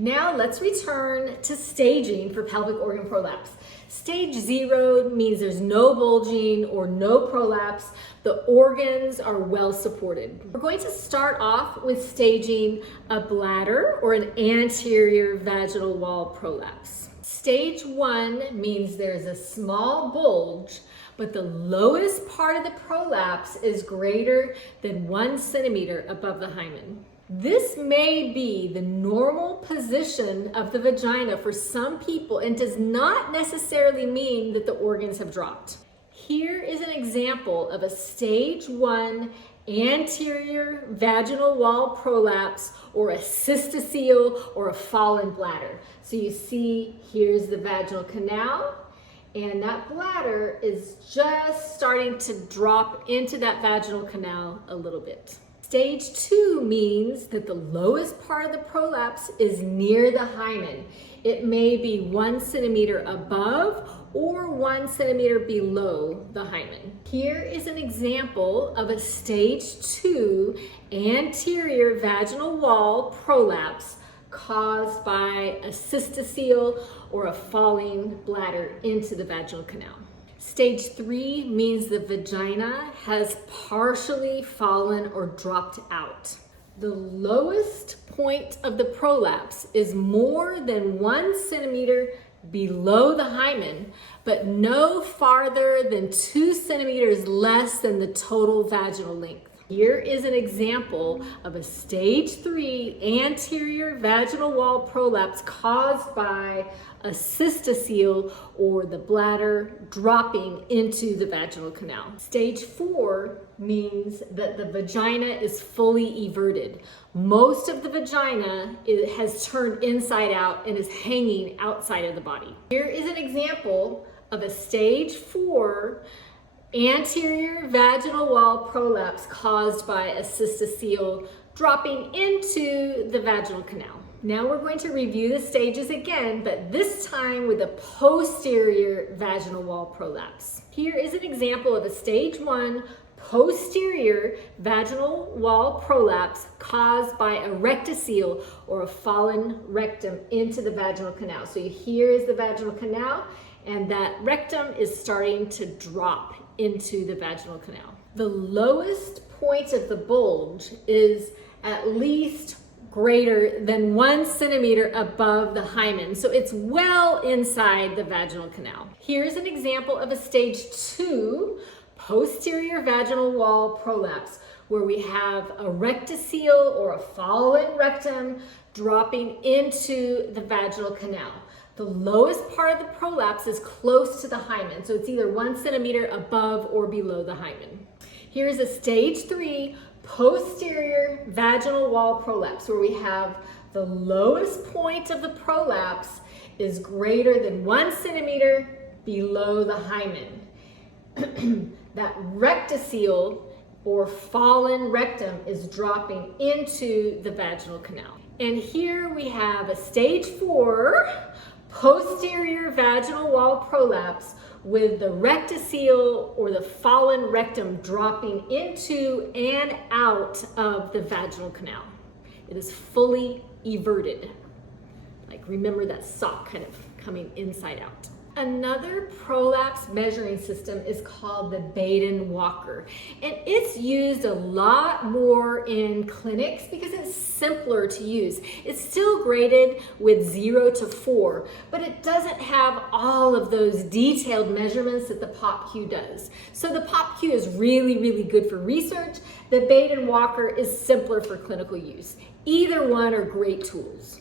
Now let's return to staging for pelvic organ prolapse. Stage 0 means there's no bulging or no prolapse. The organs are well supported. We're going to start off with staging a bladder or an anterior vaginal wall prolapse. Stage 1 means there's a small bulge, but the lowest part of the prolapse is greater than 1 centimeter above the hymen. This may be the normal position of the vagina for some people and does not necessarily mean that the organs have dropped. Here is an example of a stage 1 anterior vaginal wall prolapse or a cystocele or a fallen bladder. So you see, here's the vaginal canal, and that bladder is just starting to drop into that vaginal canal a little bit. Stage 2 means that the lowest part of the prolapse is near the hymen. It may be 1 centimeter above or 1 centimeter below the hymen. Here is an example of a stage 2 anterior vaginal wall prolapse caused by a cystocele or a falling bladder into the vaginal canal. Stage 3 means the vagina has partially fallen or dropped out. The lowest point of the prolapse is more than 1 centimeter below the hymen, but no farther than 2 centimeters less than the total vaginal length. Here is an example of a stage 3 anterior vaginal wall prolapse caused by a cystocele or the bladder dropping into the vaginal canal. Stage 4 means that the vagina is fully everted. Most of the vagina has turned inside out and is hanging outside of the body. Here is an example of a stage 4 anterior vaginal wall prolapse caused by a cystocele dropping into the vaginal canal. Now we're going to review the stages again, but this time with a posterior vaginal wall prolapse. Here is an example of a stage 1 posterior vaginal wall prolapse caused by a rectocele or a fallen rectum into the vaginal canal. So here is the vaginal canal, and that rectum is starting to drop into the vaginal canal. The lowest point of the bulge is at least greater than 1 centimeter above the hymen, so it's well inside the vaginal canal. Here's an example of a stage 2 posterior vaginal wall prolapse where we have a rectocele or a fallen rectum dropping into the vaginal canal. The lowest part of the prolapse is close to the hymen, so it's either 1 centimeter above or below the hymen. Here's a stage 3 posterior vaginal wall prolapse where we have the lowest point of the prolapse is greater than 1 centimeter below the hymen. That rectocele or fallen rectum is dropping into the vaginal canal. And here we have a stage 4 posterior vaginal wall prolapse with the rectocele or the fallen rectum dropping into and out of the vaginal canal. It is fully everted. Like, remember that sock kind of coming inside out. Another prolapse measuring system is called the Baden Walker, and it's used a lot more in clinics because it's simpler to use. It's still graded with 0 to 4, but it doesn't have all of those detailed measurements that the POPQ does. So the POPQ is really, really good for research. The Baden Walker is simpler for clinical use. Either one are great tools.